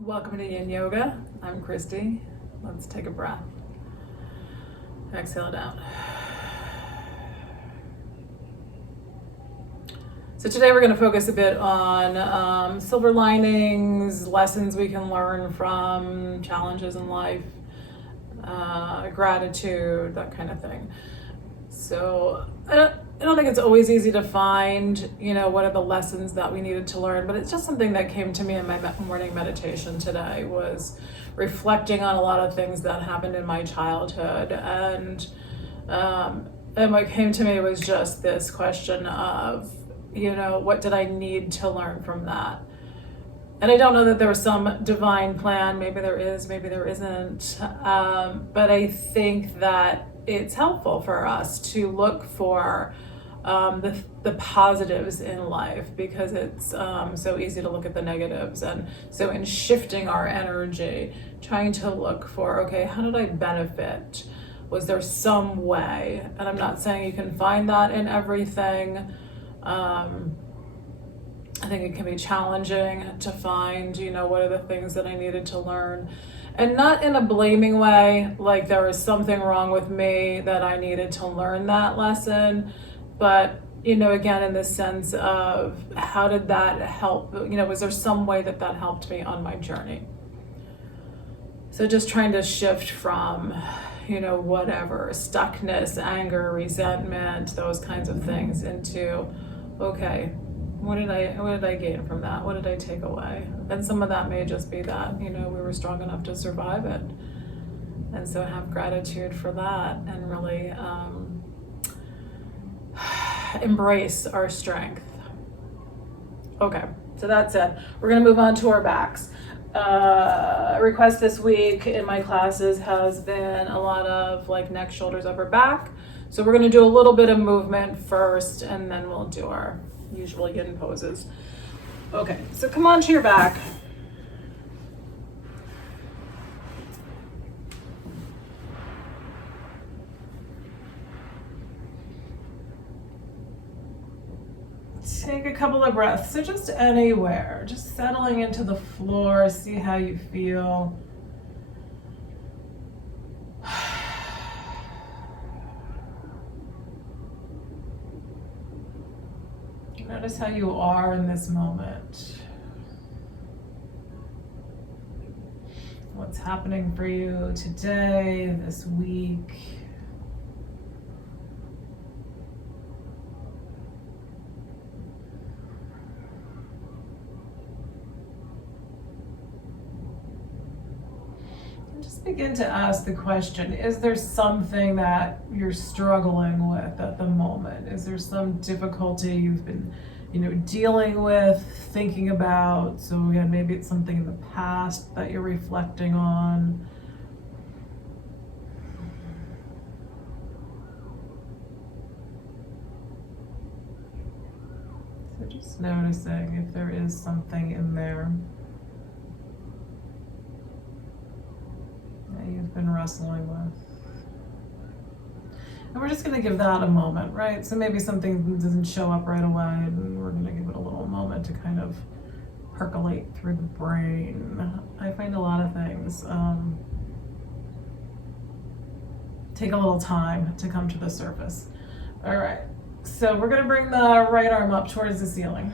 Welcome to Yin Yoga. I'm Christy. Let's take a breath. Exhale it out. So today we're going to focus a bit on silver linings, lessons we can learn from challenges in life, gratitude, that kind of thing. So I don't think it's always easy to find, what are the lessons that we needed to learn, but it's just something that came to me in my morning meditation today, was reflecting on a lot of things that happened in my childhood. And what came to me was just this question of, what did I need to learn from that? And I don't know that there was some divine plan. Maybe there is, maybe there isn't. But I think that it's helpful for us to look for the positives in life, because it's so easy to look at the negatives. And so in shifting our energy, trying to look for, okay, how did I benefit? Was there some way? And I'm not saying you can find that in everything. I think it can be challenging to find, what are the things that I needed to learn, and not in a blaming way, like there was something wrong with me that I needed to learn that lesson, but, again, in the sense of how did that help, was there some way that helped me on my journey? So just trying to shift from, whatever, stuckness, anger, resentment, those kinds of things into, okay, what did I gain from that? What did I take away? And some of that may just be that, we were strong enough to survive it. And so have gratitude for that, and really embrace our strength. Okay, so that's it. We're gonna move on to our backs. Request this week in my classes has been a lot of like neck, shoulders, upper back. So we're gonna do a little bit of movement first, and then we'll do our usual yin poses. Okay, so come on to your back. Take a couple of breaths, so just anywhere, just settling into the floor, see how you feel. Notice how you are in this moment. What's happening for you today, this week. And just begin to ask the question, is there something that you're struggling with at the moment? Is there some difficulty you've been dealing with, thinking about? So again, maybe it's something in the past that you're reflecting on. So just noticing if there is something in there that you've been wrestling with. And we're just going to give that a moment, right? So maybe something doesn't show up right away, and we're going to give it a little moment to kind of percolate through the brain. I find a lot of things take a little time to come to the surface. All right, so we're going to bring the right arm up towards the ceiling.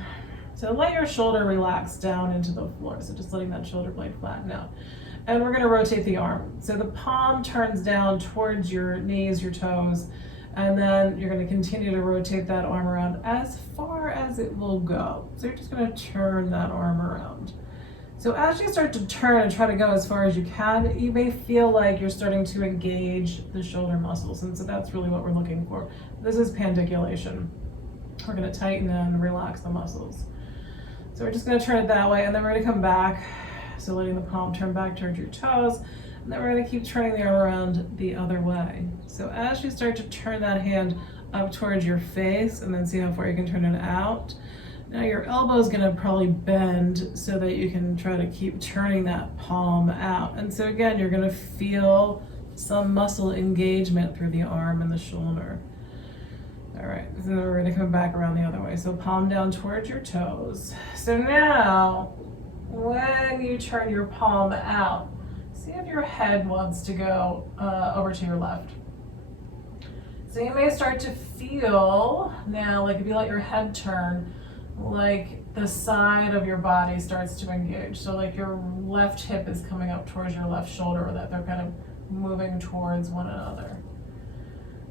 So let your shoulder relax down into the floor. So just letting that shoulder blade flatten out. And we're going to rotate the arm. So the palm turns down towards your knees, your toes, and then you're going to continue to rotate that arm around as far as it will go. So you're just going to turn that arm around. So as you start to turn and try to go as far as you can, you may feel like you're starting to engage the shoulder muscles. And so that's really what we're looking for. This is pandiculation. We're going to tighten and relax the muscles. So we're just going to turn it that way, and then we're going to come back. So letting the palm turn back towards your toes, and then we're going to keep turning the arm around the other way. So as you start to turn that hand up towards your face, and then see how far you can turn it out. Now your elbow is going to probably bend so that you can try to keep turning that palm out. And so again, you're going to feel some muscle engagement through the arm and the shoulder. All right, so then we're going to come back around the other way. So palm down towards your toes. So now, when then you turn your palm out. See if your head wants to go over to your left. So you may start to feel now, like if you let your head turn, like the side of your body starts to engage. So like your left hip is coming up towards your left shoulder, or that they're kind of moving towards one another.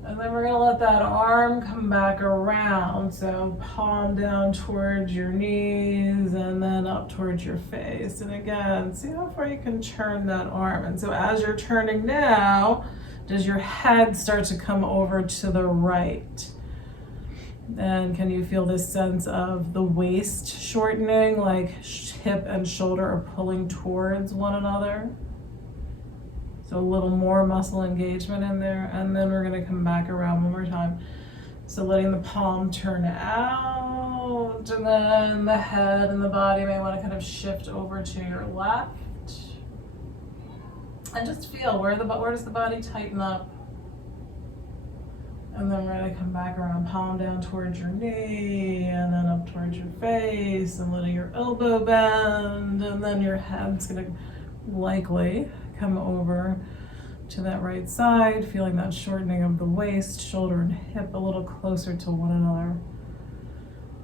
And then we're gonna let that arm come back around. So palm down towards your knees and then up towards your face. And again, see how far you can turn that arm. And so as you're turning now, does your head start to come over to the right? And can you feel this sense of the waist shortening, like hip and shoulder are pulling towards one another? So a little more muscle engagement in there. And then we're gonna come back around one more time. So letting the palm turn out, and then the head and the body may wanna kind of shift over to your left. And just feel where does the body tighten up? And then we're gonna come back around, palm down towards your knee, and then up towards your face, and letting your elbow bend, and then your head's gonna likely come over to that right side, feeling that shortening of the waist, shoulder, and hip a little closer to one another.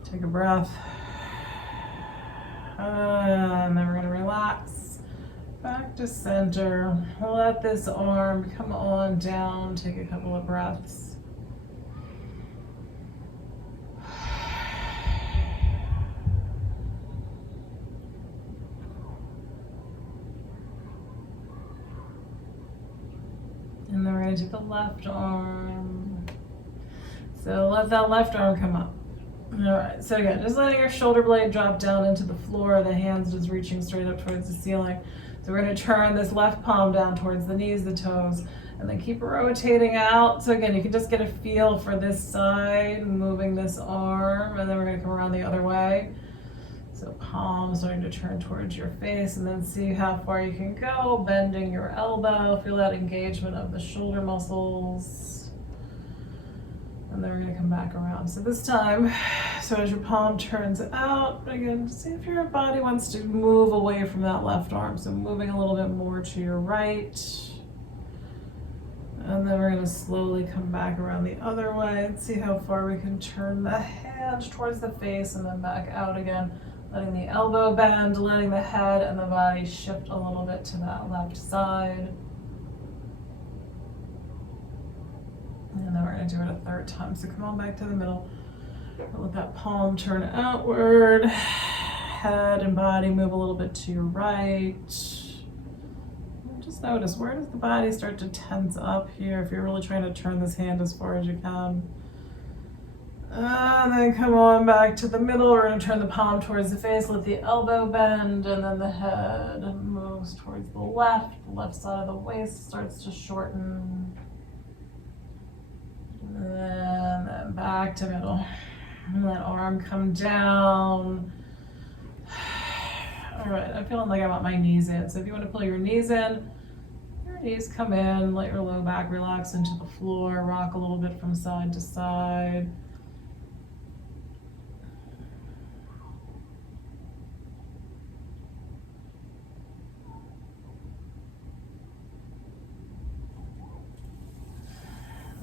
Take a breath. And then we're gonna relax. Back to center. Let this arm come on down. Take a couple of breaths. And then we're going to take the left arm. So let that left arm come up. All right, so again, just letting your shoulder blade drop down into the floor, the hands just reaching straight up towards the ceiling. So we're going to turn this left palm down towards the knees, the toes, and then keep rotating out. So again, you can just get a feel for this side, moving this arm, and then we're going to come around the other way. So palm starting to turn towards your face, and then see how far you can go, bending your elbow, feel that engagement of the shoulder muscles. And then we're gonna come back around. So this time, so as your palm turns out, again, see if your body wants to move away from that left arm. So moving a little bit more to your right. And then we're gonna slowly come back around the other way and see how far we can turn the hands towards the face and then back out again. Letting the elbow bend, letting the head and the body shift a little bit to that left side. And then we're going to do it a third time. So come on back to the middle. Let that palm turn outward. Head and body move a little bit to your right. Just notice, where does the body start to tense up here if you're really trying to turn this hand as far as you can. And then come on back to the middle. We're going to turn the palm towards the face, let the elbow bend, and then the head moves towards the left. The left side of the waist starts to shorten. And then back to middle. And let arm come down. All right, I'm feeling like I want my knees in. So if you want to pull your knees in, your knees come in, let your low back relax into the floor, rock a little bit from side to side.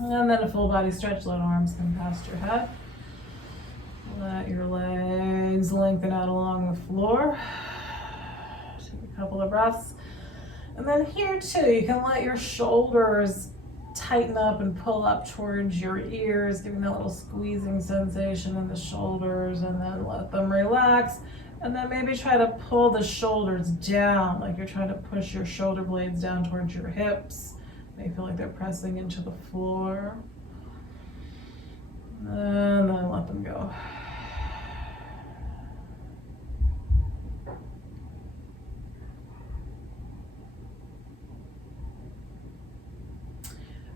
And then a full body stretch, let arms come past your head. Let your legs lengthen out along the floor. Take a couple of breaths. And then here too, you can let your shoulders tighten up and pull up towards your ears, giving that little squeezing sensation in the shoulders, and then let them relax. And then maybe try to pull the shoulders down, like you're trying to push your shoulder blades down towards your hips. They feel like they're pressing into the floor. And then let them go.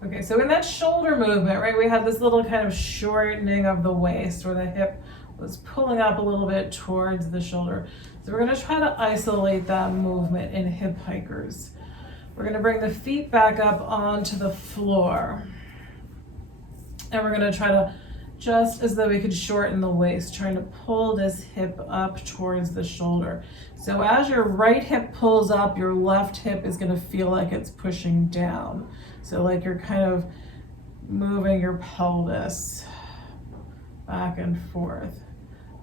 Okay, so in that shoulder movement, right, we had this little kind of shortening of the waist where the hip was pulling up a little bit towards the shoulder. So we're gonna try to isolate that movement in hip hikers. We're gonna bring the feet back up onto the floor. And we're gonna try to just as though we could shorten the waist, trying to pull this hip up towards the shoulder. So as your right hip pulls up, your left hip is going to feel like it's pushing down. So like you're kind of moving your pelvis back and forth.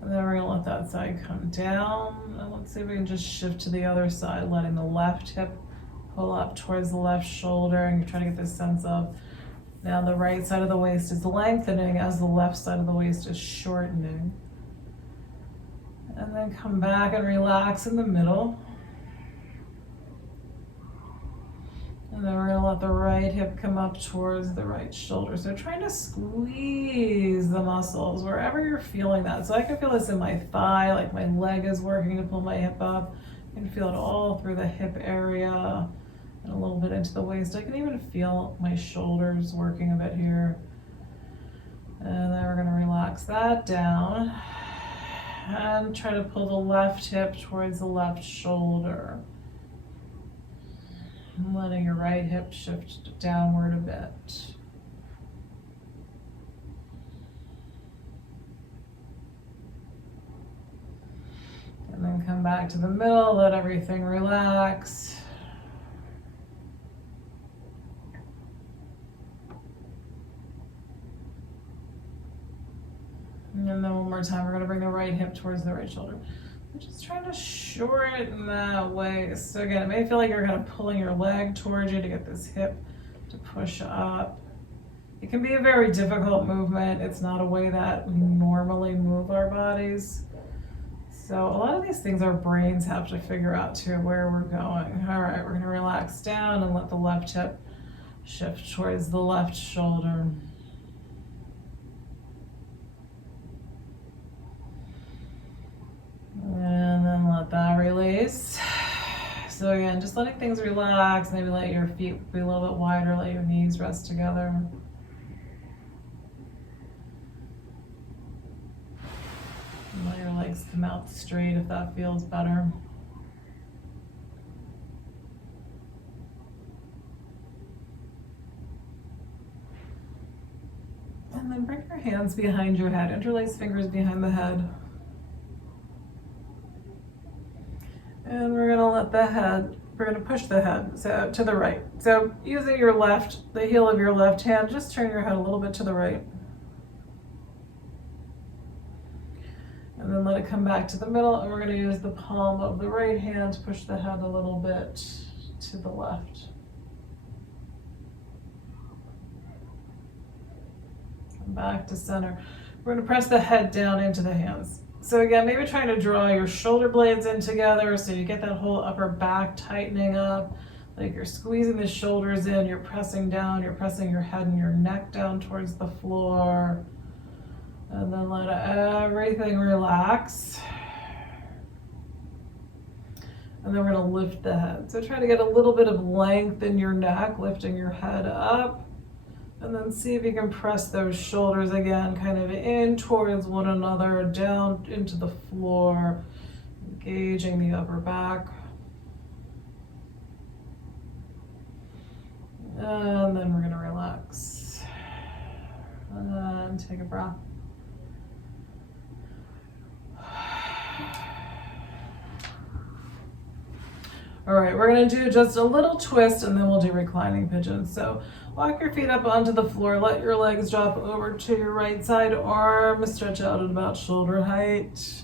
And then we're going to let that side come down. And let's see if we can just shift to the other side, letting the left hip pull up towards the left shoulder. And you're trying to get this sense of now the right side of the waist is lengthening as the left side of the waist is shortening. And then come back and relax in the middle. And then we're going to let the right hip come up towards the right shoulder. So trying to squeeze the muscles wherever you're feeling that. So I can feel this in my thigh, like my leg is working to pull my hip up. I can feel it all through the hip area and a little bit into the waist. I can even feel my shoulders working a bit here. And then we're going to relax that down and try to pull the left hip towards the left shoulder. And letting your right hip shift downward a bit. And then come back to the middle, let everything relax. And then one more time, we're going to bring the right hip towards the right shoulder. We're just trying to shorten that waist. So again, it may feel like you're kind of pulling your leg towards you to get this hip to push up. It can be a very difficult movement. It's not a way that we normally move our bodies. So a lot of these things our brains have to figure out too, where we're going. All right, we're going to relax down and let the left hip shift towards the left shoulder. And then let that release. So again, just letting things relax. Maybe let your feet be a little bit wider, let your knees rest together. And let your legs come out straight if that feels better. And then bring your hands behind your head. Interlace fingers behind the head. And we're gonna let the head, we're gonna push the head so to the right. So using your left, the heel of your left hand, just turn your head a little bit to the right. And then let it come back to the middle, and we're gonna use the palm of the right hand to push the head a little bit to the left. Come back to center. We're gonna press the head down into the hands. So again, maybe trying to draw your shoulder blades in together so you get that whole upper back tightening up, like you're squeezing the shoulders in, you're pressing down, you're pressing your head and your neck down towards the floor. And then let everything relax. And then we're gonna lift the head. So try to get a little bit of length in your neck, lifting your head up. And then see if you can press those shoulders again, kind of in towards one another, down into the floor, engaging the upper back. And then we're gonna relax. And take a breath. All right, we're gonna do just a little twist and then we'll do reclining pigeon. So walk your feet up onto the floor, let your legs drop over to your right side arm, stretch out at about shoulder height.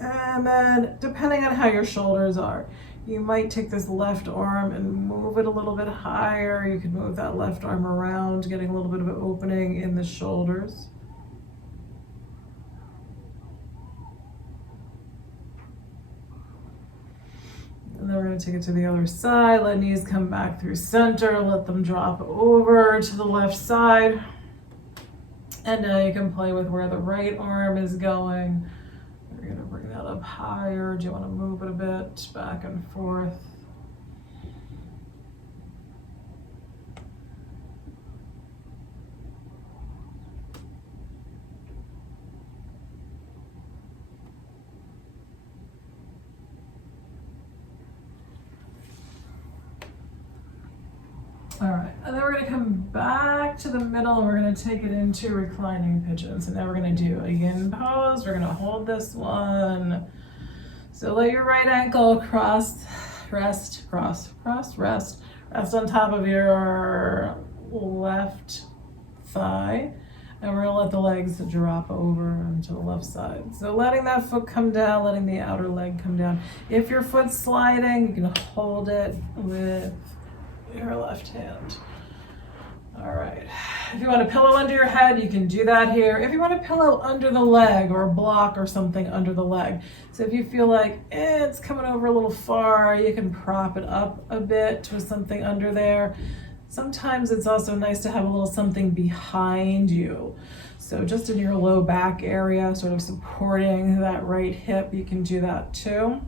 And then depending on how your shoulders are, you might take this left arm and move it a little bit higher. You can move that left arm around, getting a little bit of an opening in the shoulders. And then we're going to take it to the other side. Let knees come back through center. Let them drop over to the left side. And now you can play with where the right arm is going. We're going to bring that up higher. Do you want to move it a bit back and forth? All right, and then we're gonna come back to the middle and we're gonna take it into reclining pigeon. So now we're gonna do a yin pose. We're gonna hold this one. So let your right ankle cross, rest, cross, cross, rest. Rest on top of your left thigh. And we're gonna let the legs drop over onto the left side. So letting that foot come down, letting the outer leg come down. If your foot's sliding, you can hold it with your left hand. All right. If you want a pillow under your head, you can do that here. If you want a pillow under the leg or a block or something under the leg. So if you feel like it's coming over a little far, you can prop it up a bit with something under there. Sometimes it's also nice to have a little something behind you. So just in your low back area, sort of supporting that right hip, you can do that too.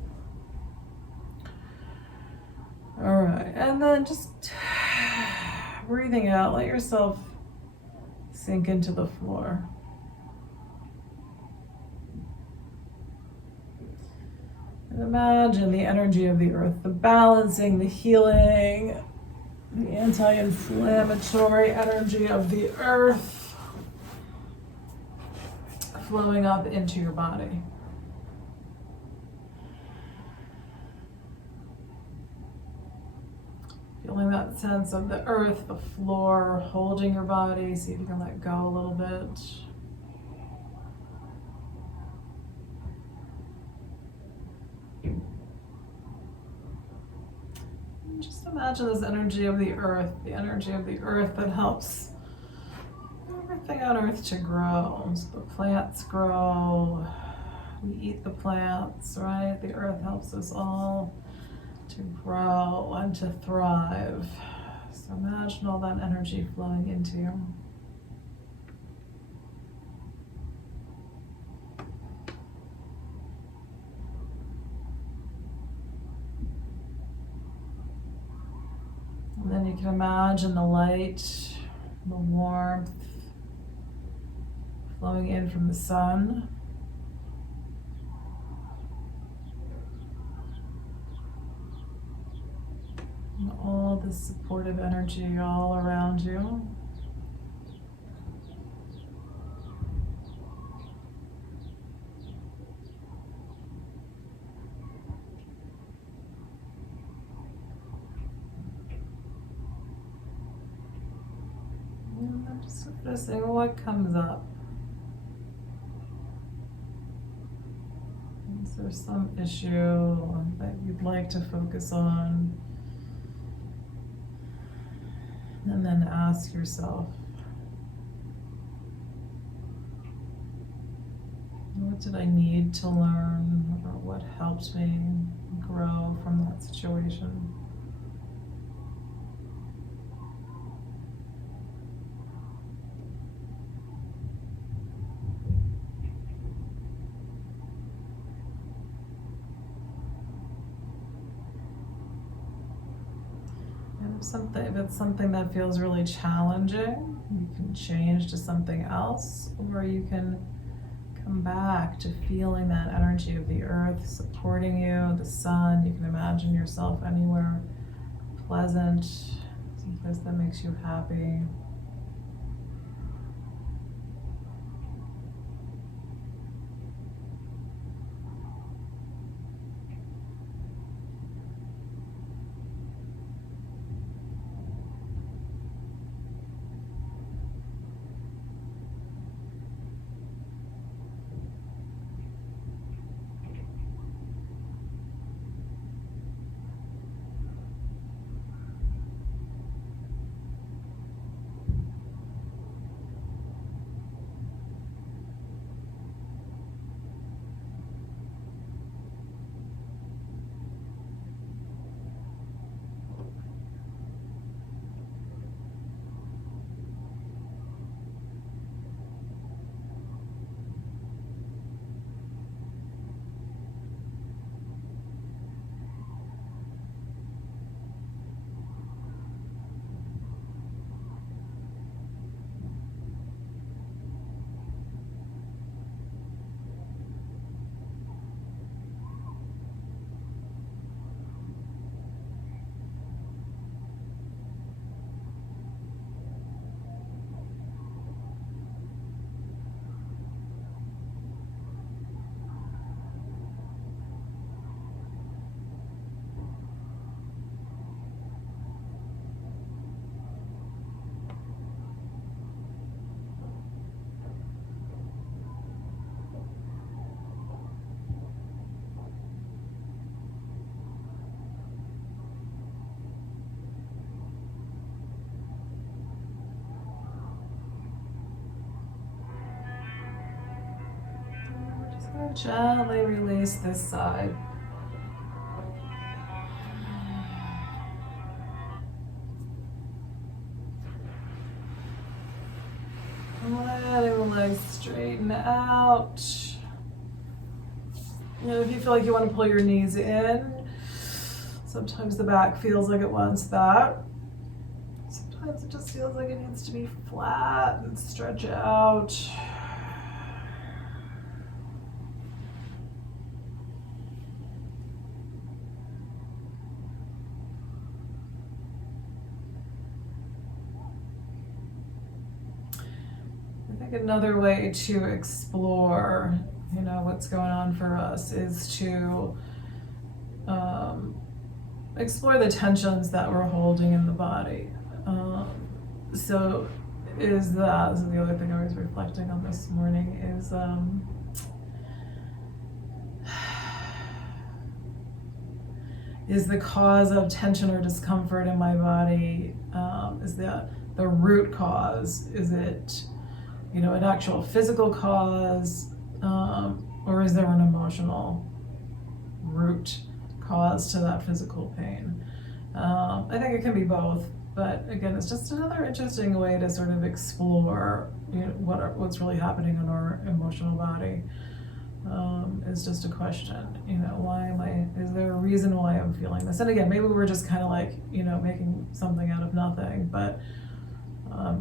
All right, and then just breathing out, let yourself sink into the floor. And imagine the energy of the earth, the balancing, the healing, the anti-inflammatory energy of the earth flowing up into your body. Feeling that sense of the earth, the floor, holding your body. See if you can let go a little bit. And just imagine this energy of the earth that helps everything on earth to grow. So the plants grow, we eat the plants, right? The earth helps us all to grow and to thrive. So imagine all that energy flowing into you. And then you can imagine the light, the warmth flowing in from the sun. And all this supportive energy all around you. And then just noticing what comes up. Is there some issue that you'd like to focus on? And then ask yourself, what did I need to learn, or what helped me grow from that situation? If it's something that feels really challenging, you can change to something else, or you can come back to feeling that energy of the earth supporting you, the sun. You can imagine yourself anywhere pleasant, someplace that makes you happy. Gently release this side. Letting the legs straighten out. And if you feel like you want to pull your knees in, sometimes the back feels like it wants that. Sometimes it just feels like it needs to be flat and stretch out. I think another way to explore, what's going on for us is to explore the tensions that we're holding in the body. So this is the other thing I was reflecting on this morning is the cause of tension or discomfort in my body, is the root cause? Is it, an actual physical cause, or is there an emotional root cause to that physical pain? I think it can be both, but again, it's just another interesting way to sort of explore what's really happening in our emotional body. It's just a question, is there a reason why I'm feeling this? And again, maybe we're just kind of like, making something out of nothing, but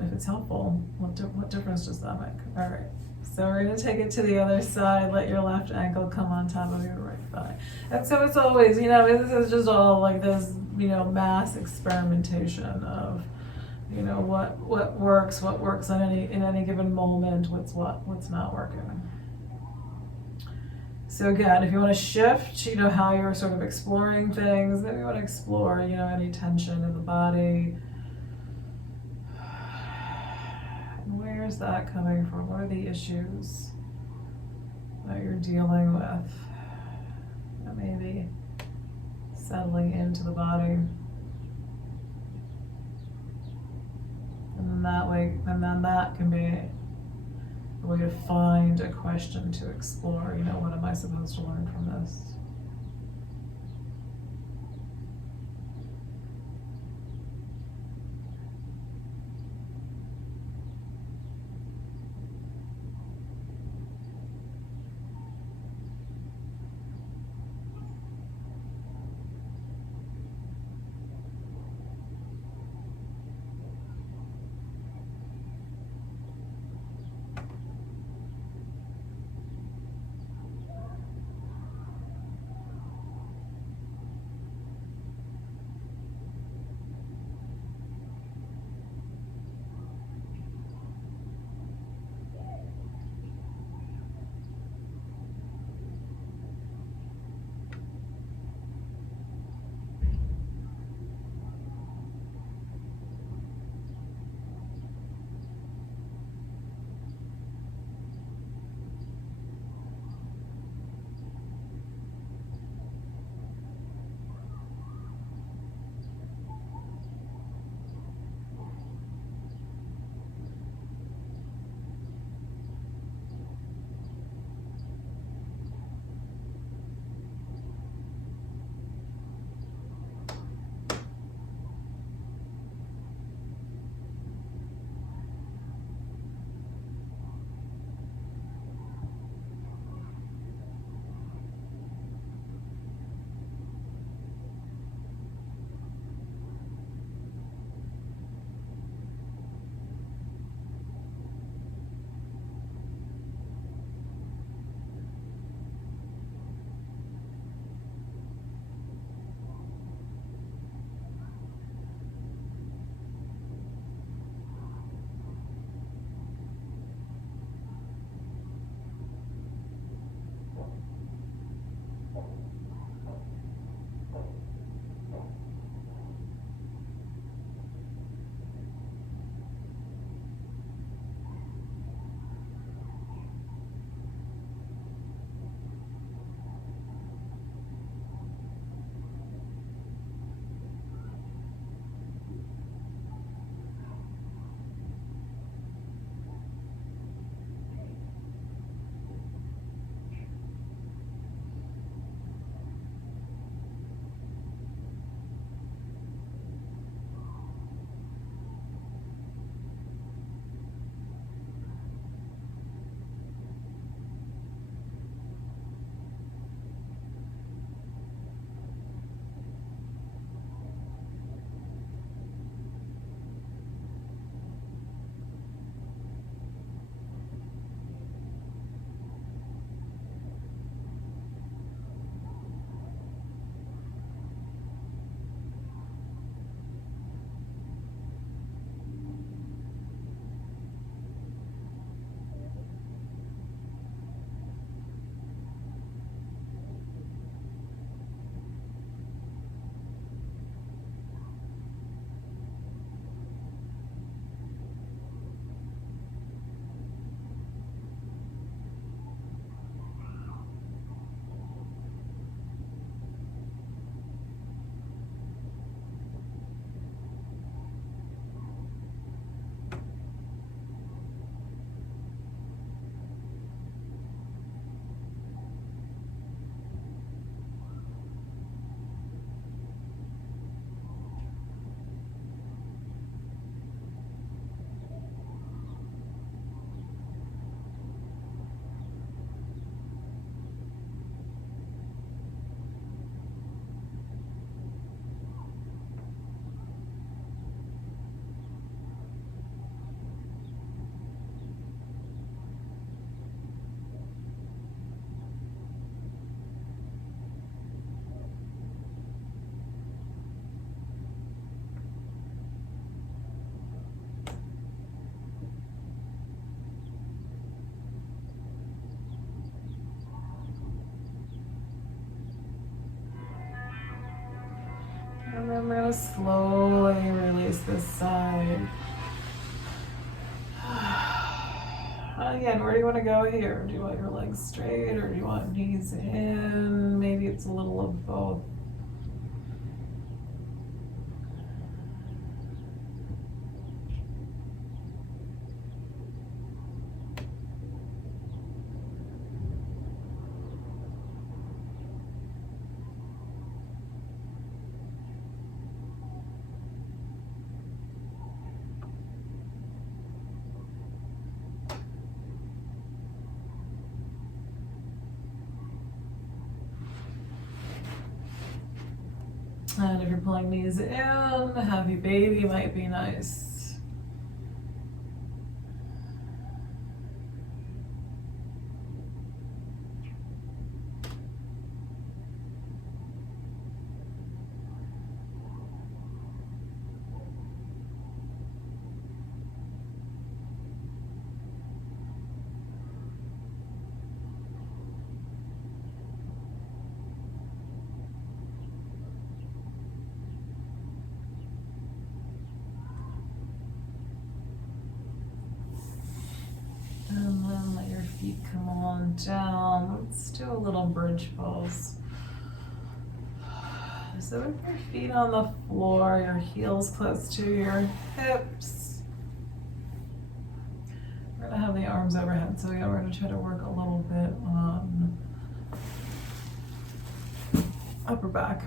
if it's helpful, what difference does that make? All right, so we're going to take it to the other side. Let your left ankle come on top of your right thigh. And so it's always, this is just all like this, mass experimentation of, what works in any given moment, what's not working. So again, if you want to shift, how you're sort of exploring things, maybe you want to explore, any tension in the body. And where is that coming from? What are the issues that you're dealing with that may be settling into the body? And then that can be a way to find a question to explore, what am I supposed to learn from this? And then we're going to slowly release this side. Again, where do you want to go here? Do you want your legs straight or do you want knees in? Maybe it's a little of both. And if you're pulling knees in, a happy baby might be nice. And then let your feet come on down. Let's do a little bridge pose. So with your feet on the floor, your heels close to your hips. We're gonna have the arms overhead. So yeah, we're gonna try to work a little bit on upper back.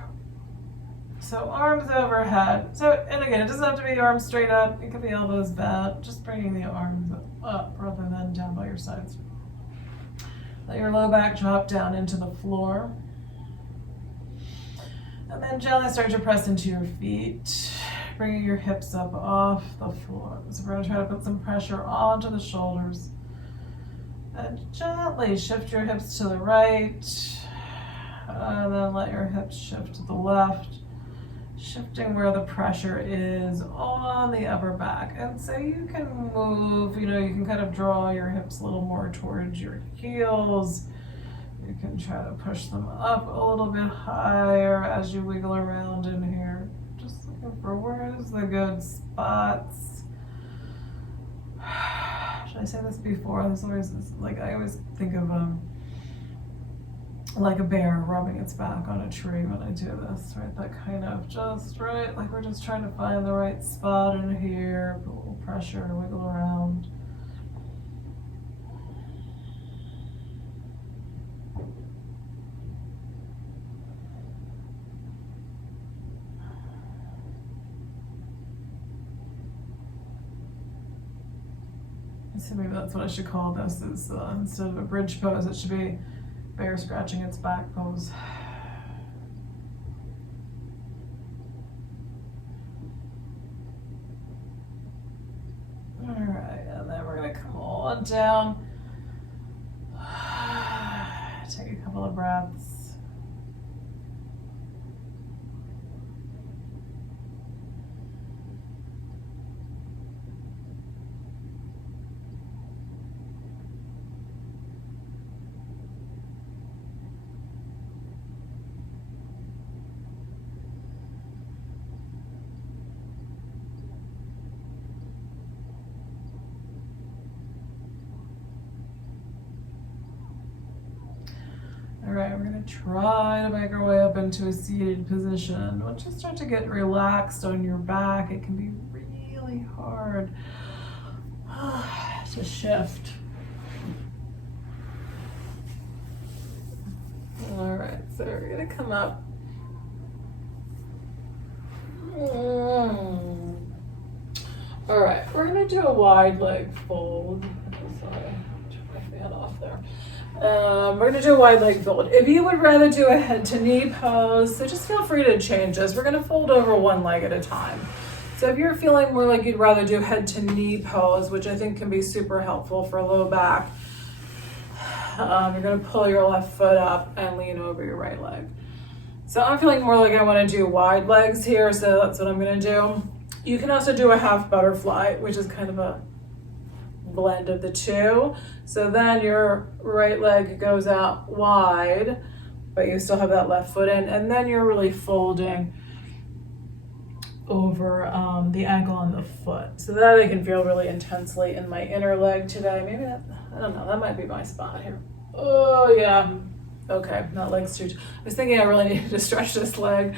So arms overhead. So, and again, it doesn't have to be arms straight up. It could be elbows bent. Just bringing the arms up rather than down by your sides. Let your low back drop down into the floor. And then gently start to press into your feet, bringing your hips up off the floor. So we're going to try to put some pressure onto the shoulders. And gently shift your hips to the right. And then let your hips shift to the left. Shifting where the pressure is on the upper back. And so you can move, you can kind of draw your hips a little more towards your heels. You can try to push them up a little bit higher as you wiggle around in here. Just looking for where's the good spots. Should I say this before? There's always this, I always think of like a bear rubbing its back on a tree when I do this, right? That kind of just, right? Like we're just trying to find the right spot in here, put a little pressure, wiggle around. So maybe that's what I should call this, is instead of a bridge pose, it should be bear scratching its back pose. All right, and then we're gonna come on down. Take a couple of breaths. All right, we're gonna try to make our way up into a seated position. Once you start to get relaxed on your back, it can be really hard to shift. All right, so we're gonna come up. All right, we're gonna do a wide leg fold. Sorry, turn my fan off there. We're gonna do a wide leg fold. If you would rather do a head to knee pose, so just feel free to change this. We're gonna fold over one leg at a time. So if you're feeling more like you'd rather do head to knee pose, which I think can be super helpful for low back, you're gonna pull your left foot up and lean over your right leg. So I'm feeling more like I wanna do wide legs here, so that's what I'm gonna do. You can also do a half butterfly, which is kind of a blend of the two. So then your right leg goes out wide, but you still have that left foot in, and then you're really folding over the ankle on the foot. So that I can feel really intensely in my inner leg today. Maybe that, I don't know, that might be my spot here. Oh yeah, okay, that leg's too, I was thinking I really needed to stretch this leg,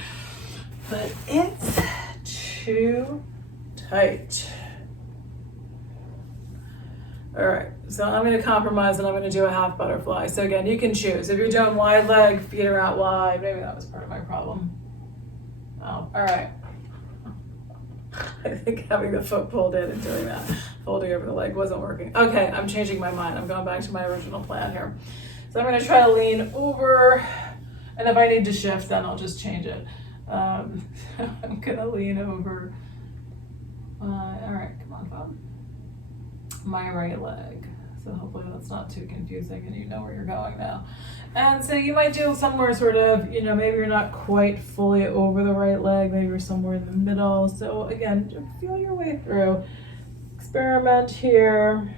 but it's too tight. All right, so I'm gonna compromise and I'm gonna do a half butterfly. So again, you can choose. If you're doing wide leg, feet are out wide. Maybe that was part of my problem. Oh, all right. I think having the foot pulled in and doing that, folding over the leg wasn't working. Okay, I'm changing my mind. I'm going back to my original plan here. So I'm gonna try to lean over, and if I need to shift, then I'll just change it. I'm gonna lean over. All right, come on, phone. My right leg. So hopefully that's not too confusing and you know where you're going now. And so you might do somewhere sort of, maybe you're not quite fully over the right leg, maybe you're somewhere in the middle. So again, just feel your way through. Experiment here.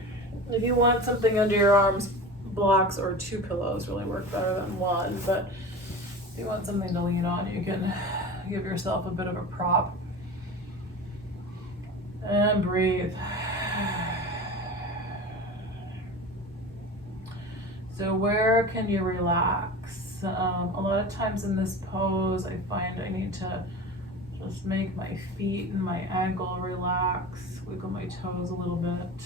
If you want something under your arms, blocks or 2 pillows really work better than 1. But if you want something to lean on, you can give yourself a bit of a prop. And breathe. So where can you relax? A lot of times in this pose, I find I need to just make my feet and my ankle relax, wiggle my toes a little bit.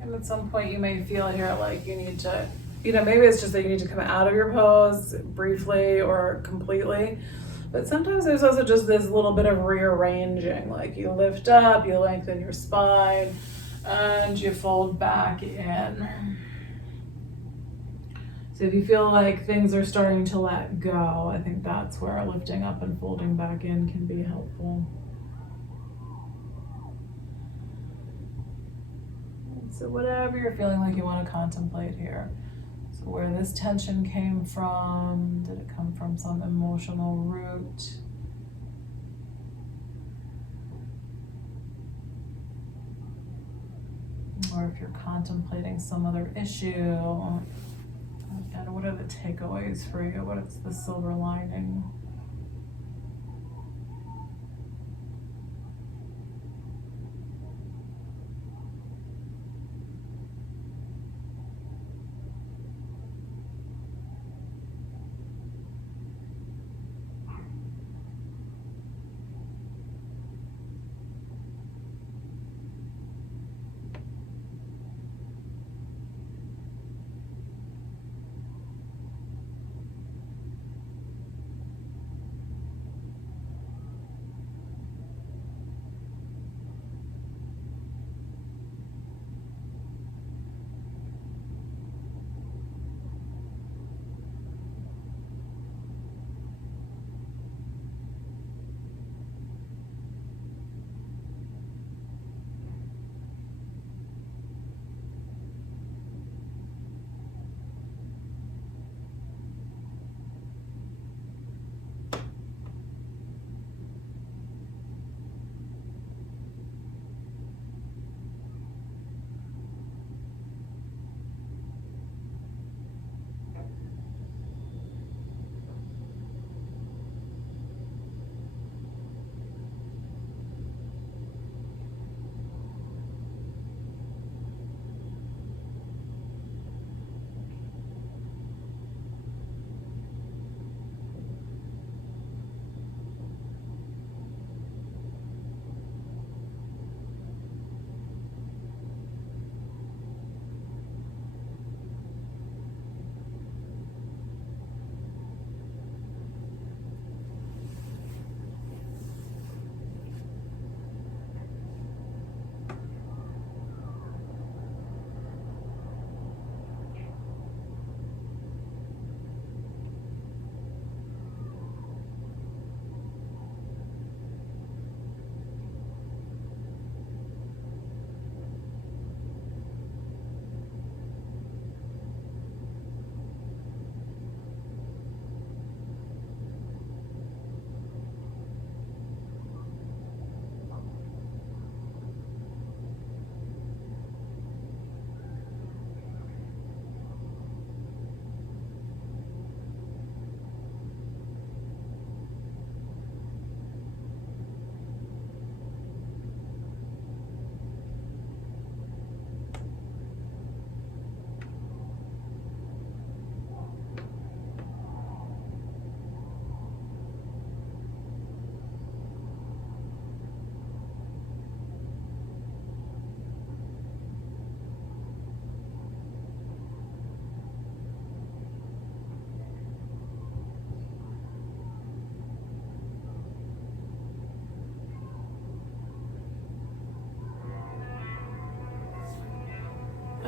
And at some point you may feel here like you need to, maybe it's just that you need to come out of your pose briefly or completely. But sometimes there's also just this little bit of rearranging, like you lift up, you lengthen your spine, and you fold back in. So if you feel like things are starting to let go, I think that's where lifting up and folding back in can be helpful. So whatever you're feeling like you want to contemplate here. So where this tension came from, did it come from some emotional root? Or if you're contemplating some other issue, and what are the takeaways for you? What is the silver lining?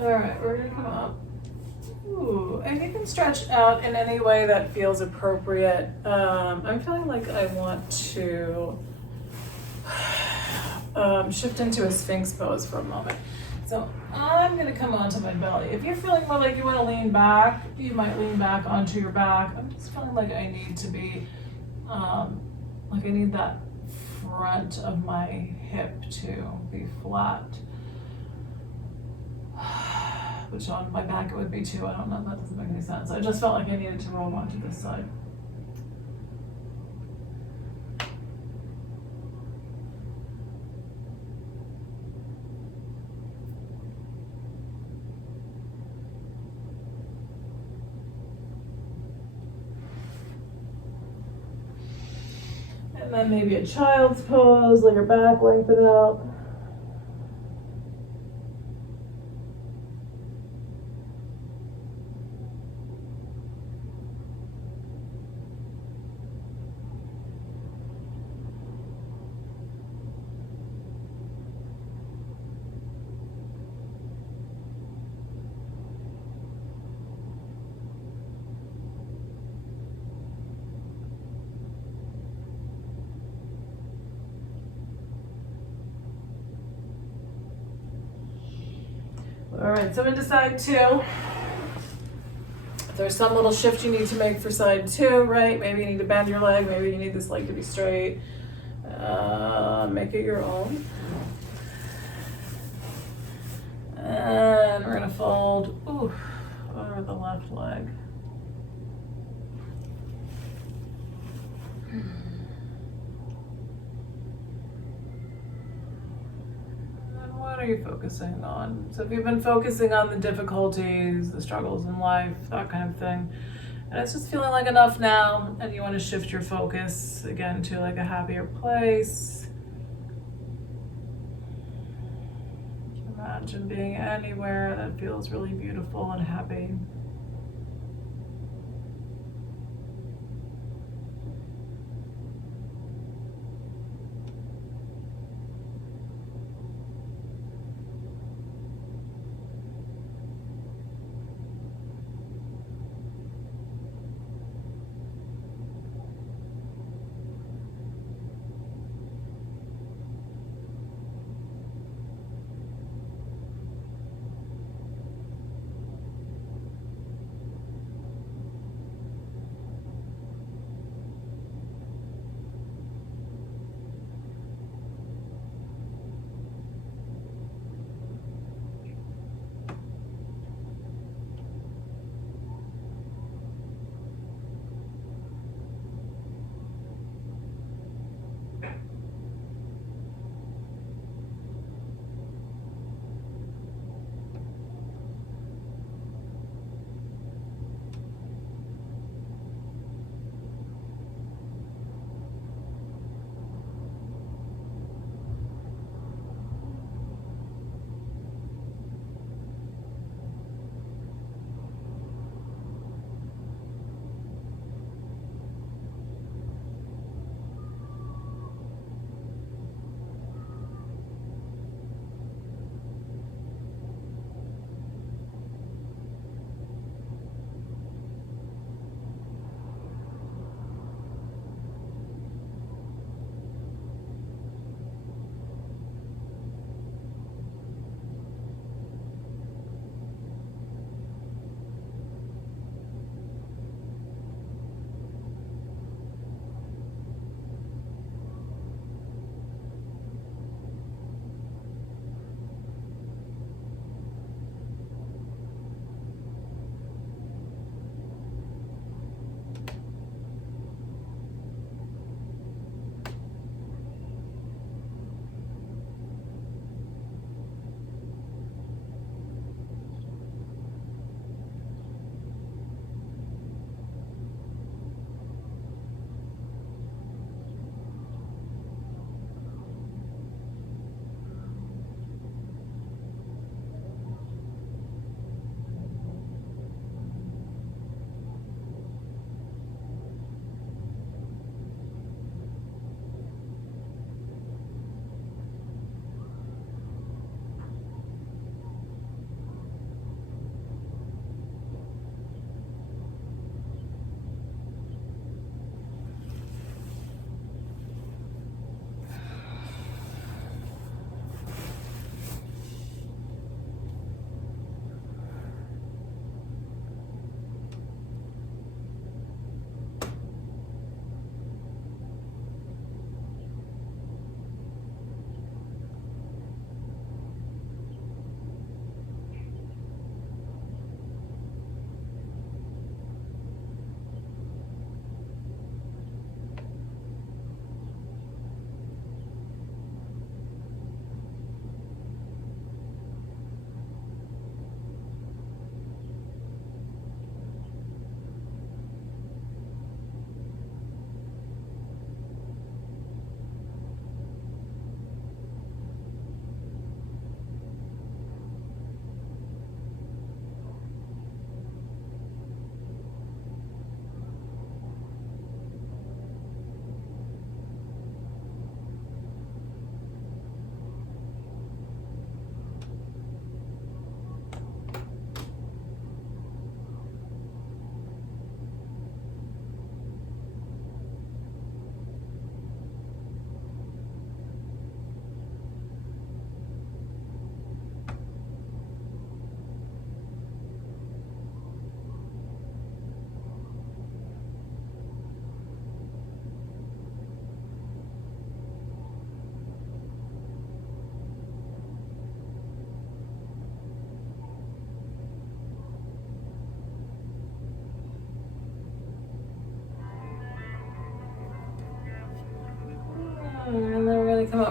All right, we're gonna come up. Ooh, and you can stretch out in any way that feels appropriate. I'm feeling like I want to shift into a Sphinx pose for a moment. So I'm gonna come onto my belly. If you're feeling more like you wanna lean back, you might lean back onto your back. I'm just feeling like I need to be, like I need that front of my hip to be flat. Which on my back it would be too. I don't know, that doesn't make any sense. I just felt like I needed to roll onto this side. And then maybe a child's pose, let your back lengthen out. All right, so into side two. If there's some little shift you need to make for side two, right? Maybe you need to bend your leg, maybe you need this leg to be straight. Make it your own. And we're gonna fold over the left leg. What are you focusing on? So if you've been focusing on the difficulties, the struggles in life, that kind of thing, and it's just feeling like enough now, and you want to shift your focus again to like a happier place. You can imagine being anywhere that feels really beautiful and happy.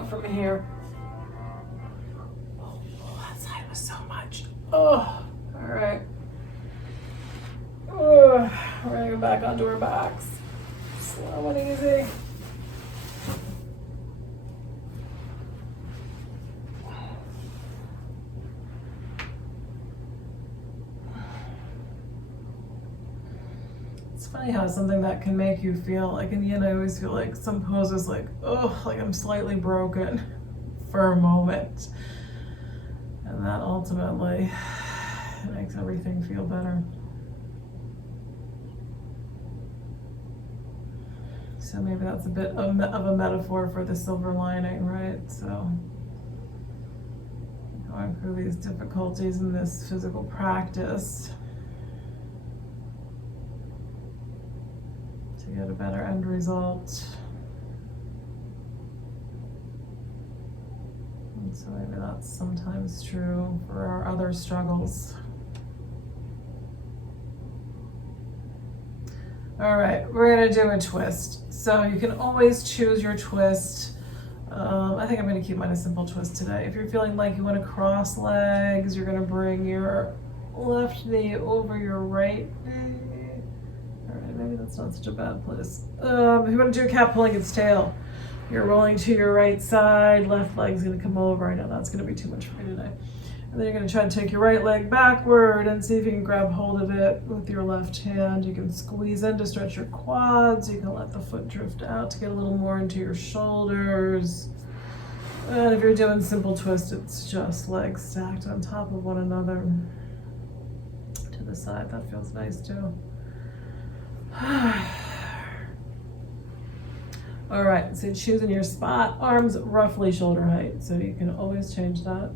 out from here. Oh, that side was so much. Oh, all right. Oh, we're gonna go back onto our backs. Slow and easy. It's funny how something that can make you feel like, in the end, I always feel like some poses like, oh, like I'm slightly broken for a moment. And that ultimately makes everything feel better. So maybe that's a bit of a metaphor for the silver lining, right? So going through these difficulties in this physical practice to get a better end result. And so maybe that's sometimes true for our other struggles. All right, we're gonna do a twist. So you can always choose your twist. I think I'm gonna keep mine a simple twist today. If you're feeling like you wanna cross legs, you're gonna bring your left knee over your right knee. All right, maybe that's not such a bad place. If you wanna do a cat pulling its tail, you're rolling to your right side, left leg's gonna come over. I know that's gonna be too much for me today. And then you're going to try to take your right leg backward and see if you can grab hold of it with your left hand. You can squeeze in to stretch your quads. You can let the foot drift out to get a little more into your shoulders. And if you're doing simple twist, it's just legs stacked on top of one another to the side. That feels nice too. All right, so choosing your spot, arms roughly shoulder height. So you can always change that.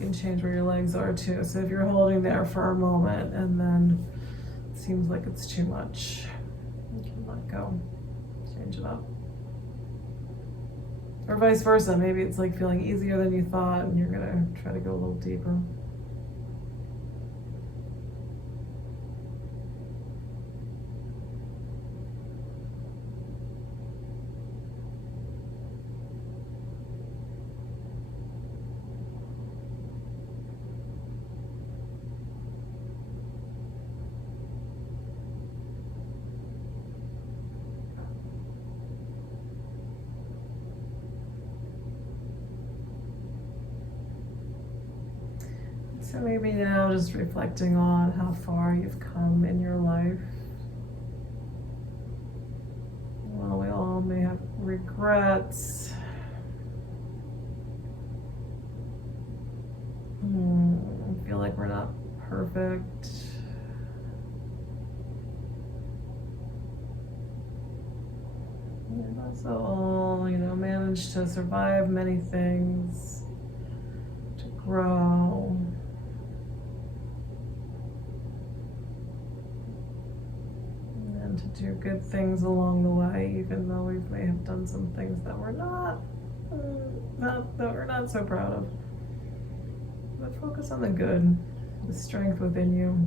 You can change where your legs are too. So if you're holding there for a moment and then it seems like it's too much, you can let go, change it up. Or vice versa, maybe it's like feeling easier than you thought and you're gonna try to go a little deeper. So maybe now just reflecting on how far you've come in your life. Well, we all may have regrets. I feel like we're not perfect. We've also all, managed to survive many things, to grow. To do good things along the way, even though we may have done some things that we're not so proud of. But focus on the good, the strength within you.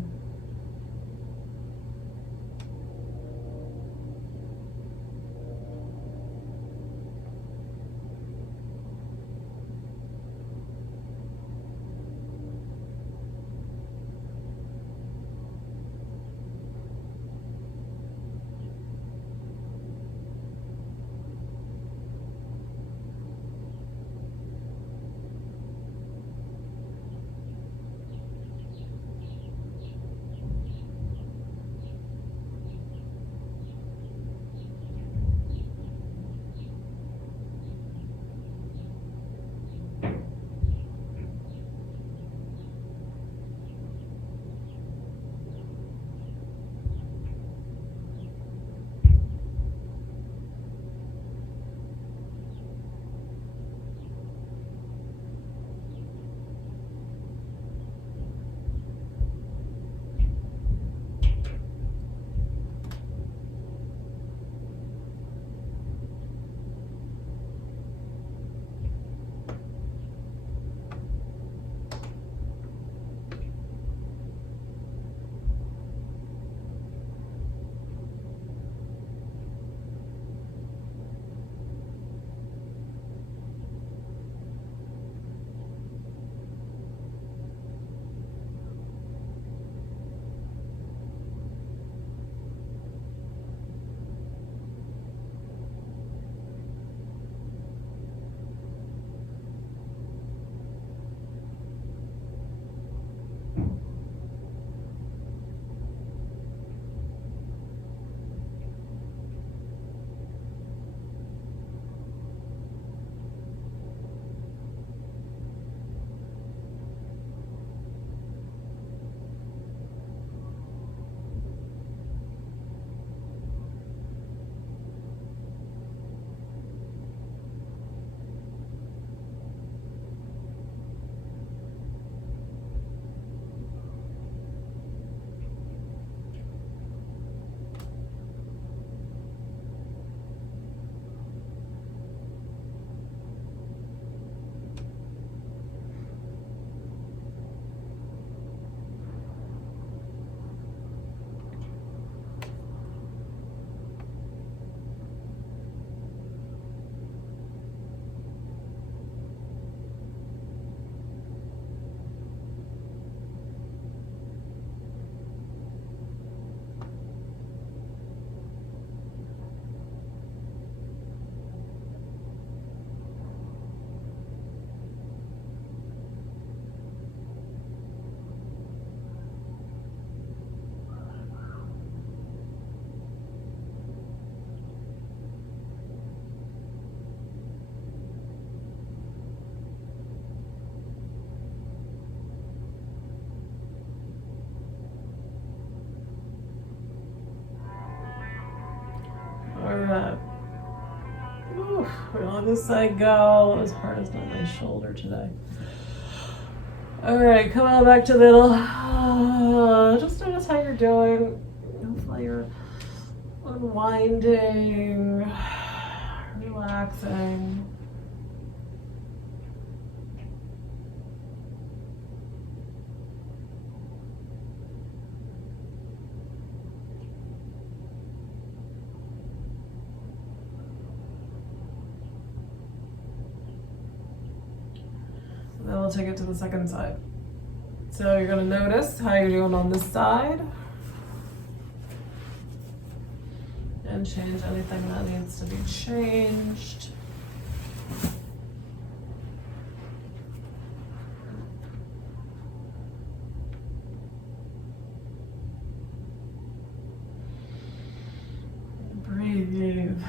Ooh, we're gonna let this side go. As hard as not my shoulder today. All right, come on back to middle. Just notice how you're doing. Hopefully you're unwinding, relaxing. Then we'll take it to the second side. So you're gonna notice how you're doing on this side and change anything that needs to be changed. Breathe.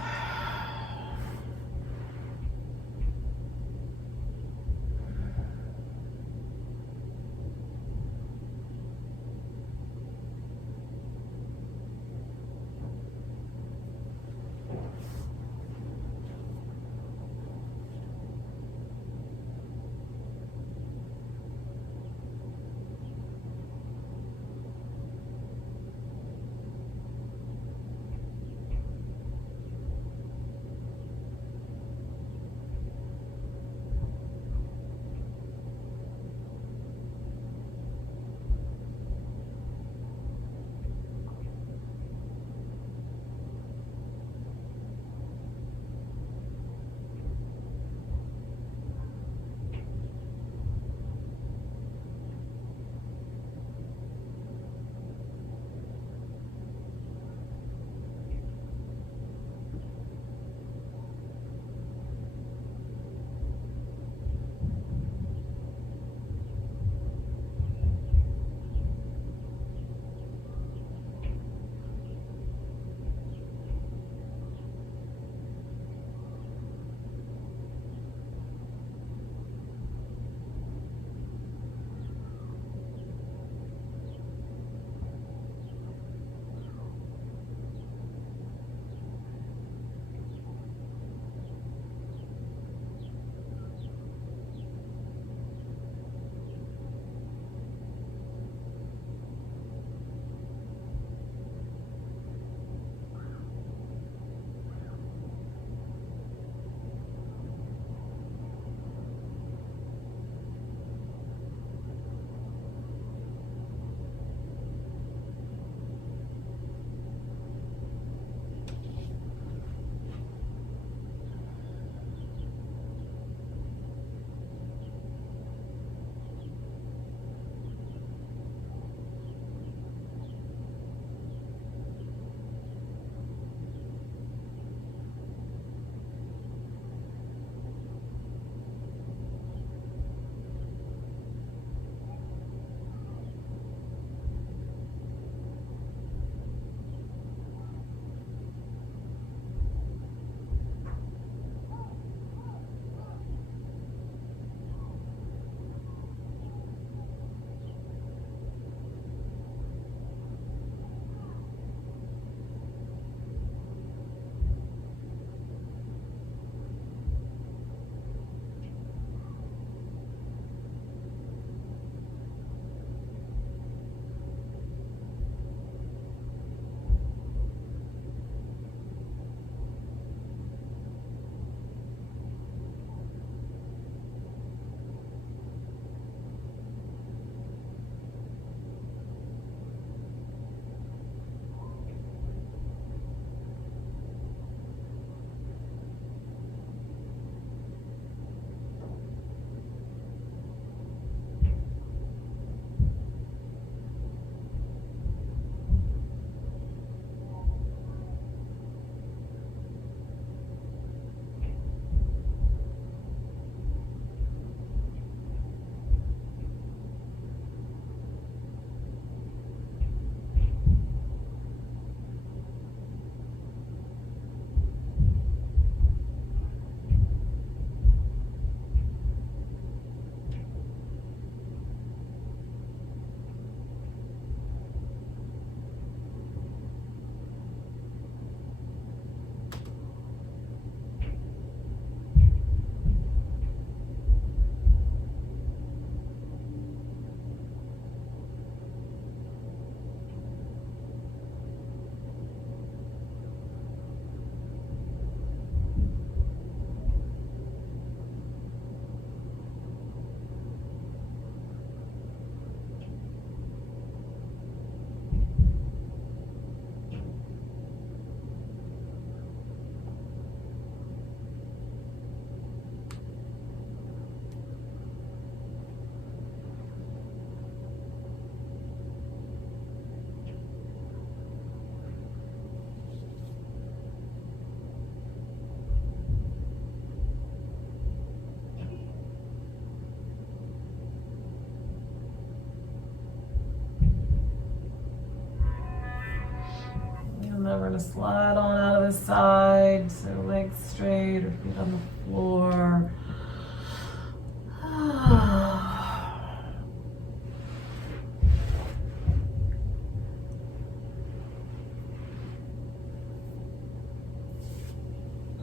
gonna slide on out of the side, so legs straight or feet on the floor.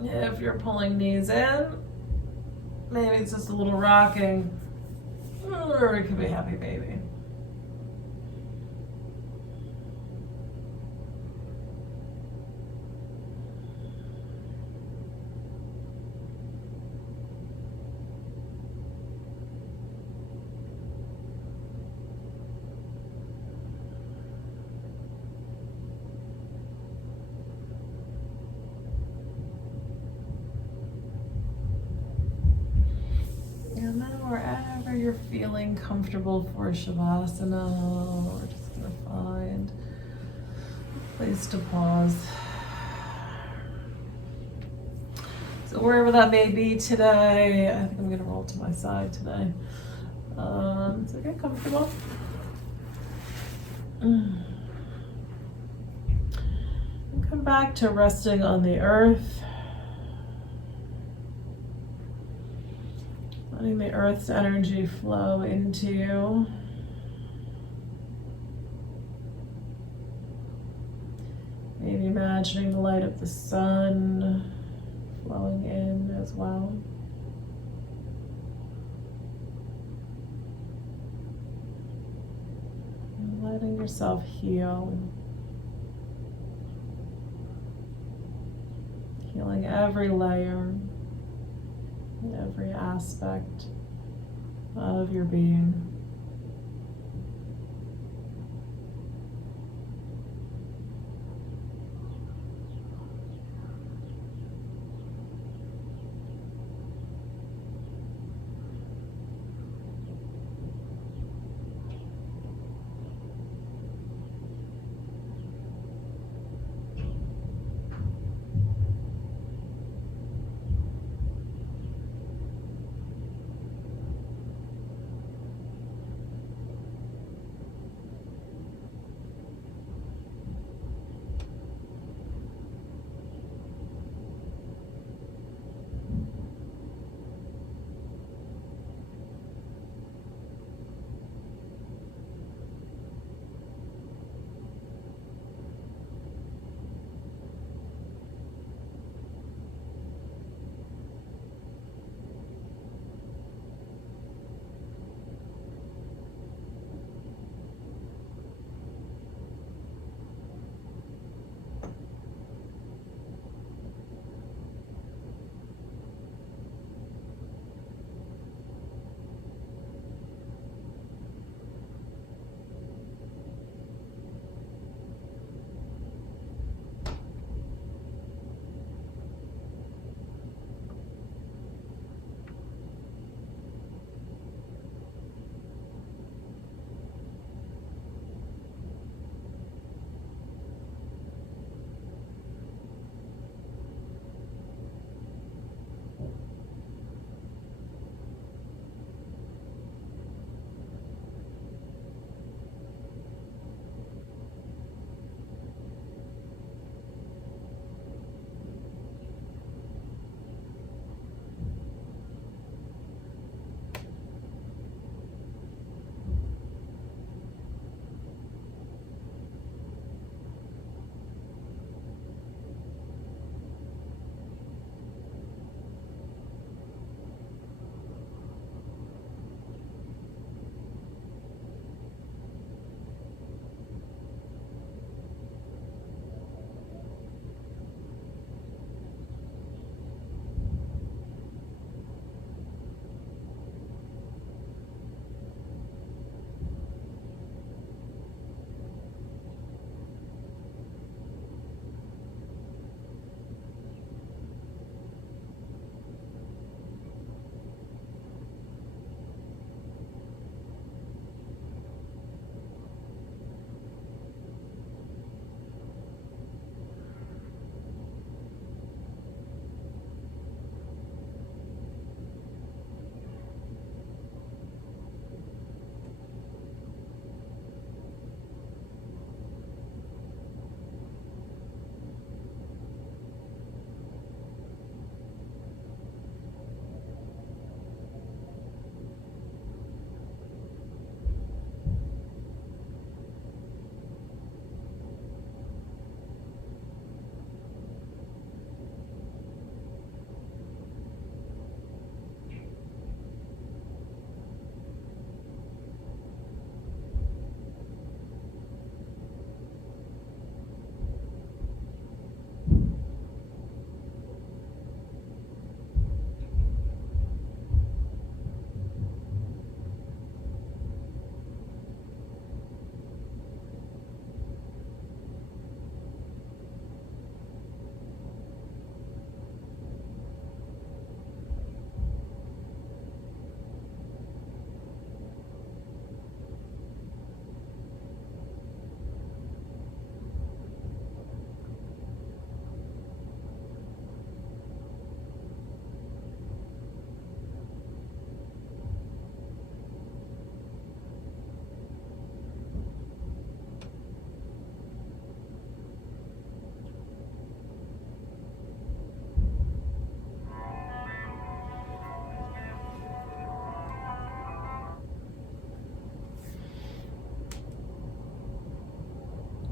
If you're pulling knees in, maybe it's just a little rocking, or it could be happy baby. And then wherever you're feeling comfortable for Shavasana, we're just going to find a place to pause. So wherever that may be today, I think I'm going to roll to my side today. So get comfortable. And come back to resting on the earth. Letting the earth's energy flow into you. Maybe imagining the light of the sun flowing in as well. And letting yourself heal. Healing every layer. Every aspect of your being.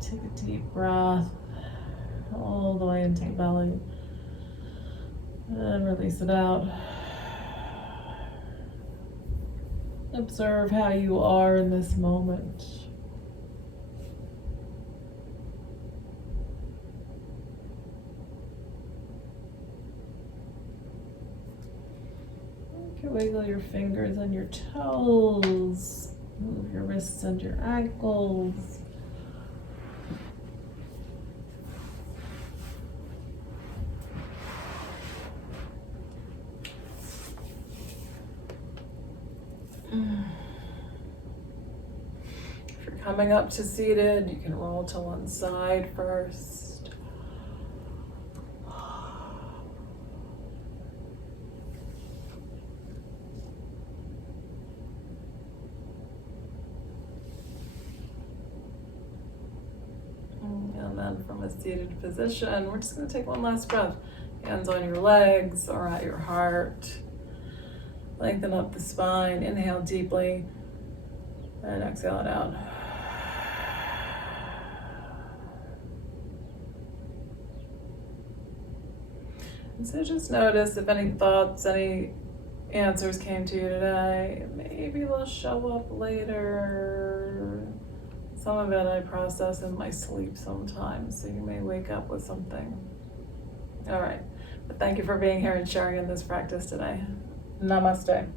Take a deep breath all the way into the belly and release it out. Observe how you are in this moment. You can wiggle your fingers and your toes. Move your wrists and your ankles. If you're coming up to seated, you can roll to one side first. And then from a seated position, we're just going to take one last breath. Hands on your legs or at your heart. Lengthen up the spine. Inhale deeply and exhale it out. And so just notice if any thoughts, any answers came to you today. Maybe they'll show up later. Some of it I process in my sleep sometimes, so you may wake up with something. All right, but thank you for being here and sharing in this practice today. Namaste.